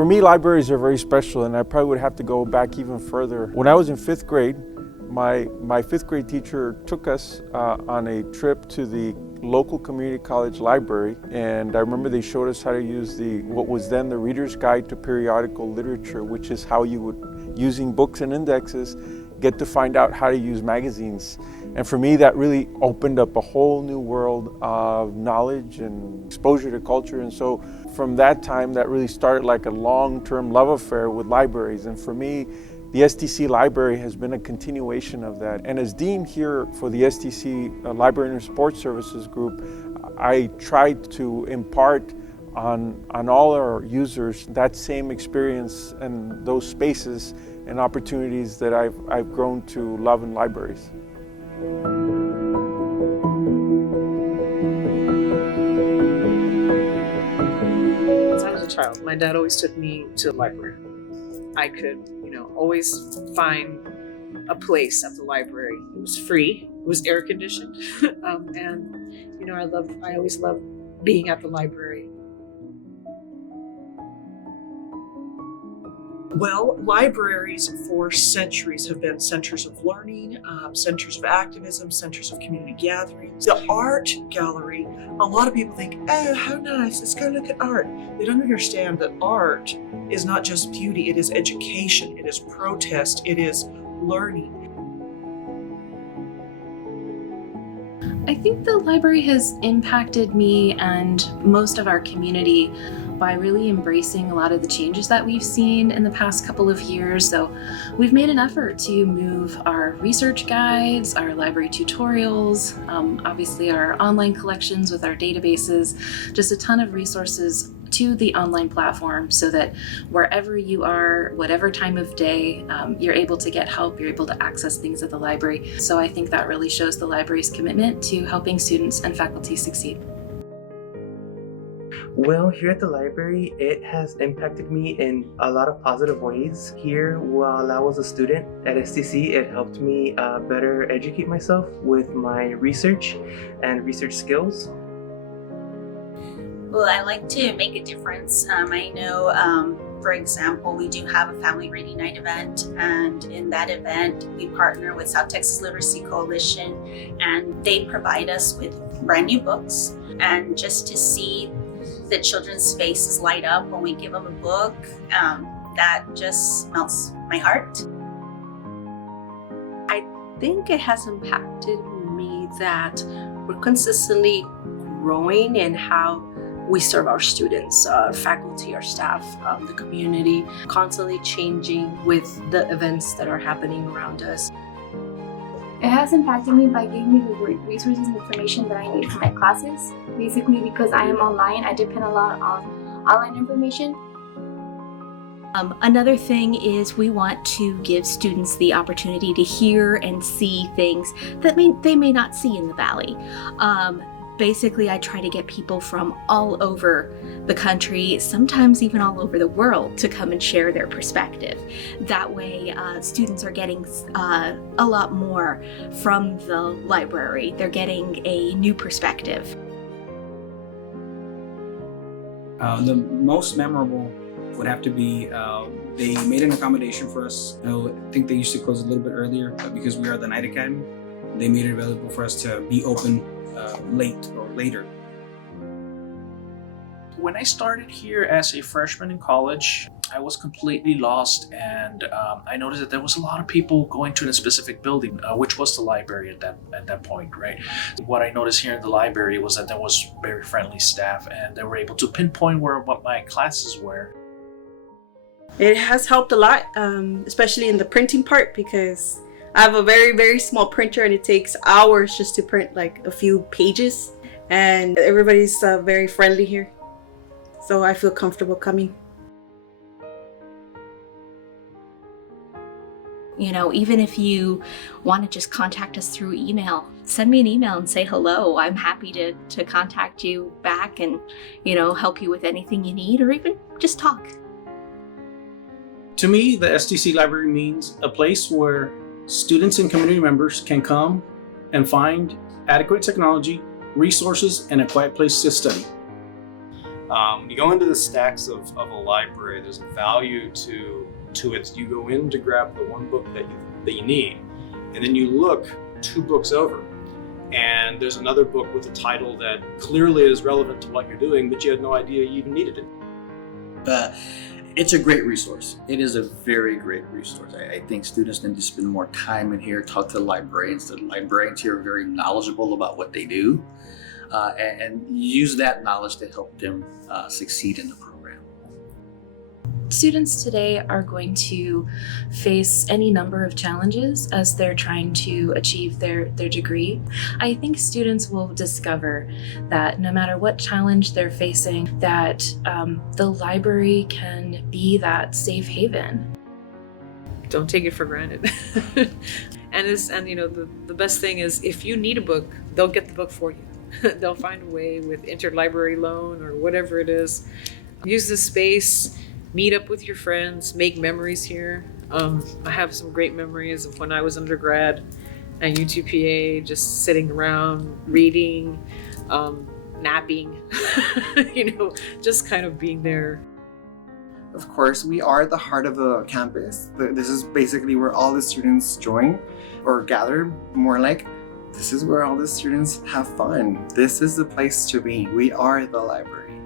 For me, libraries are very special, and I probably would have to go back even further. When I was in 5th grade, my 5th grade teacher took us on a trip to the local community college library, and I remember they showed us how to use what was then the Reader's Guide to Periodical Literature, which is how you would, using books and indexes, get to find out how to use magazines. And for me, that really opened up a whole new world of knowledge and exposure to culture. And so from that time, that really started like a long-term love affair with libraries. And for me, the STC Library has been a continuation of that. And as dean here for the STC Library and Support Services Group, I tried to impart on all our users that same experience and those spaces and opportunities that I've grown to love in libraries. As I was a child, my dad always took me to the library. I could, always find a place at the library. It was free, it was air conditioned, and I always loved being at the library. Well, libraries for centuries have been centers of learning, centers of activism, centers of community gatherings. The art gallery, a lot of people think, oh, how nice, let's go look at art. They don't understand that art is not just beauty, it is education, it is protest, it is learning. I think the library has impacted me and most of our community by really embracing a lot of the changes that we've seen in the past couple of years. So we've made an effort to move our research guides, our library tutorials, obviously our online collections with our databases, just a ton of resources to the online platform so that wherever you are, whatever time of day, you're able to get help, you're able to access things at the library. So I think that really shows the library's commitment to helping students and faculty succeed. Well, here at the library, it has impacted me in a lot of positive ways. Here, while I was a student at STC, it helped me better educate myself with my research and research skills. Well, I like to make a difference. I know, for example, we do have a family reading night event, and in that event, we partner with South Texas Literacy Coalition, and they provide us with brand new books. And just to see the children's faces light up when we give them a book, that just melts my heart. I think it has impacted me that we're consistently growing in how we serve our students, faculty, our staff, the community, constantly changing with the events that are happening around us. It has impacted me by giving me the resources and information that I need for my classes. Basically, because I am online, I depend a lot on online information. Another thing is we want to give students the opportunity to hear and see things that they may not see in the Valley. Basically, I try to get people from all over the country, sometimes even all over the world, to come and share their perspective. That way, students are getting a lot more from the library. They're getting a new perspective. The most memorable would have to be they made an accommodation for us. I think they used to close a little bit earlier, but because we are the night academy, they made it available for us to be open late or later. When I started here as a freshman in college, I was completely lost, and I noticed that there was a lot of people going to a specific building, which was the library at that point, right? What I noticed here in the library was that there was very friendly staff, and they were able to pinpoint what my classes were. It has helped a lot, especially in the printing part, because I have a very, very small printer and it takes hours just to print like a few pages, and everybody's very friendly here. So I feel comfortable coming. Even if you want to just contact us through email, send me an email and say hello. I'm happy to contact you back and, help you with anything you need, or even just talk. To me, the STC Library means a place where students and community members can come and find adequate technology, resources, and a quiet place to study. When you go into the stacks of a library, there's a value to it. You go in to grab the one book that you need, and then you look 2 books over, and there's another book with a title that clearly is relevant to what you're doing, but you had no idea you even needed it. It's a great resource. It is a very great resource. I think students need to spend more time in here, talk to the librarians. The librarians here are very knowledgeable about what they do, and use that knowledge to help them succeed in the program. Students today are going to face any number of challenges as they're trying to achieve their degree. I think students will discover that no matter what challenge they're facing, that the library can be that safe haven. Don't take it for granted. and you know, the best thing is if you need a book, they'll get the book for you. They'll find a way with interlibrary loan or whatever it is. Use the space. Meet up with your friends, make memories here. I have some great memories of when I was undergrad at UTPA, just sitting around, reading, napping, you know, just kind of being there. Of course, we are the heart of the campus. This is basically where all the students join or gather, more like this is where all the students have fun. This is the place to be. We are the library.